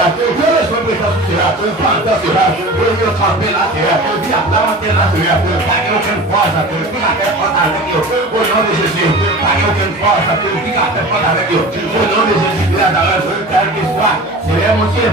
terre, je reçois présence sur terre, pendant sur terre, je viens camper la terre, viens planter la terre, pas aucune force, qui va faire force avec eux, au nom de Jésus, pas aucune force, qui va faire force avec eux, au nom de Jésus, quel que soit, c'est mon Dieu.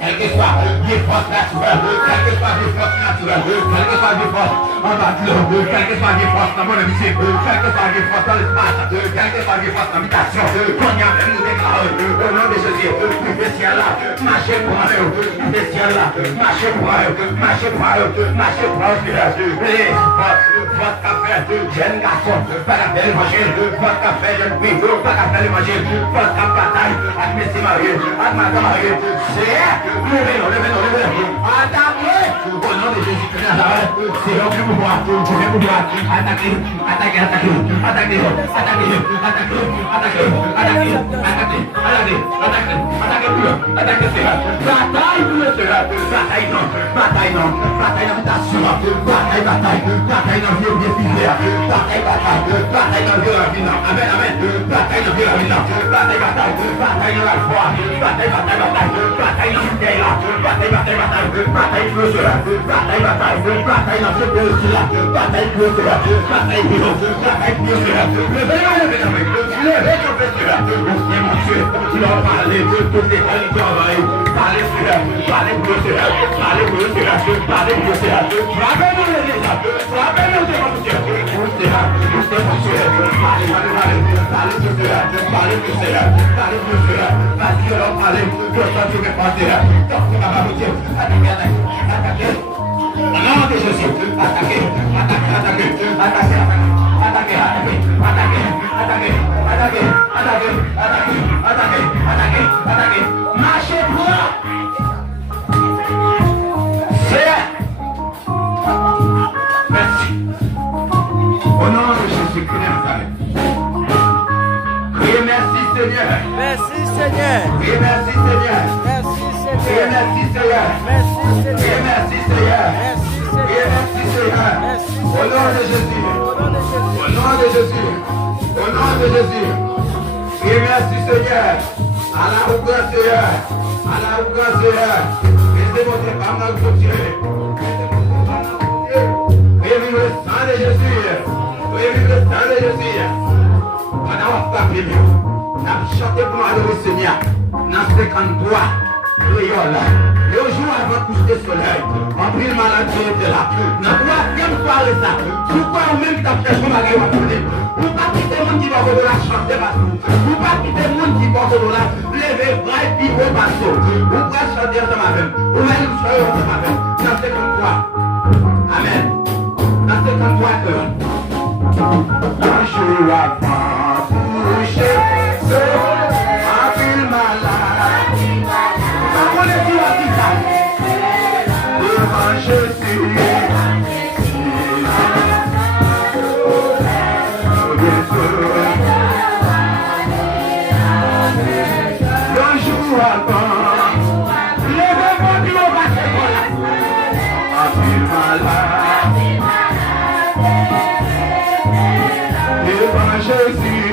Quelle que soit des forces naturelles, quelle que soit des forces naturelles, quelle que soit des forces en bâtiment, quelle que soit des forces dans mon amitié, quelle que soit des forces dans l'espace, quelle que soit des forces dans l'habitation, qu'on y a fait nous déclarer, au nom de Jésus, les ciels là, marchez pour eux, les ciels là, marchez pour eux, marchez pour eux, marchez pour eux, les votre café, jeune garçon, pas la belle l'évangile, votre café, jeune fille, pas la belle l'évangile, votre bataille, avec Messie Marie, avec Madame Marie, c'est levez-nous, attaquez, au nom de Jésus-Christ Nazareth, c'est l'homme du pouvoir, je vais pouvoir attaquer, bataille pour le Seigneur, bataille non, d'habitation, bataille dans le vieux physique, bataille dans le vieux rabbinat, amen, bataille dans le vieux rabbinat, bataille dans la foi, bataille dans le bataille pour le Seigneur, bataille dans ce pays-là, bataille pour le Seigneur, bataille pour le Seigneur, levez ton Seigneur, mon Dieu, tu leur parler, toutes les gens qui travaillent, parlez pour le Seigneur, parlez pour le Seigneur, frappez-nous les gens, frappez-nous les gens, parlez pour le Seigneur, parce que leur parler, que ça tu veux passer, donc tu vas vous dire, attaquez, au nom de Jésus, attaquez, marchez pour merci. Au nom de Jésus-Christ de Nazareth. Criez merci Seigneur. Merci Seigneur. Criez merci Seigneur. Merci Criez Seigneur. merci Seigneur. Merci Criez Seigneur. merci Seigneur. Merci Criez Seigneur. merci Seigneur. Merci Au nom de Jésus. Au nom de Jésus. Au nom de Jésus. Au nom de Jésus. Criez merci Seigneur. À la hauteur Seigneur. À la hauteur Seigneur. Laissez votre femme dans le côté. Criez le sang de Jésus. Criez le sang de Jésus. On a frappé mieux. On a chanté pour adorer le Seigneur. Dans 53. Créole. Le jour avant le coucher du soleil, en pile maladie était là. Dans la troisième soirée, ça. Pourquoi on même t'as fait son mari à donner? Pour pas quitter le monde qui va de la chanter partout. Pour pas quitter le monde qui va de la lever vrai puis au bateau. Pour pas chanter ensemble avec. Pour même chanter ensemble avec. Dans 53. Amen. Dans 53 heures. Un jour avant coucher, en pile malade. On est dit à qui ça? Devant Jésus. Un jour avant, levez-moi du haut bas. En pile malade. Devant Jésus.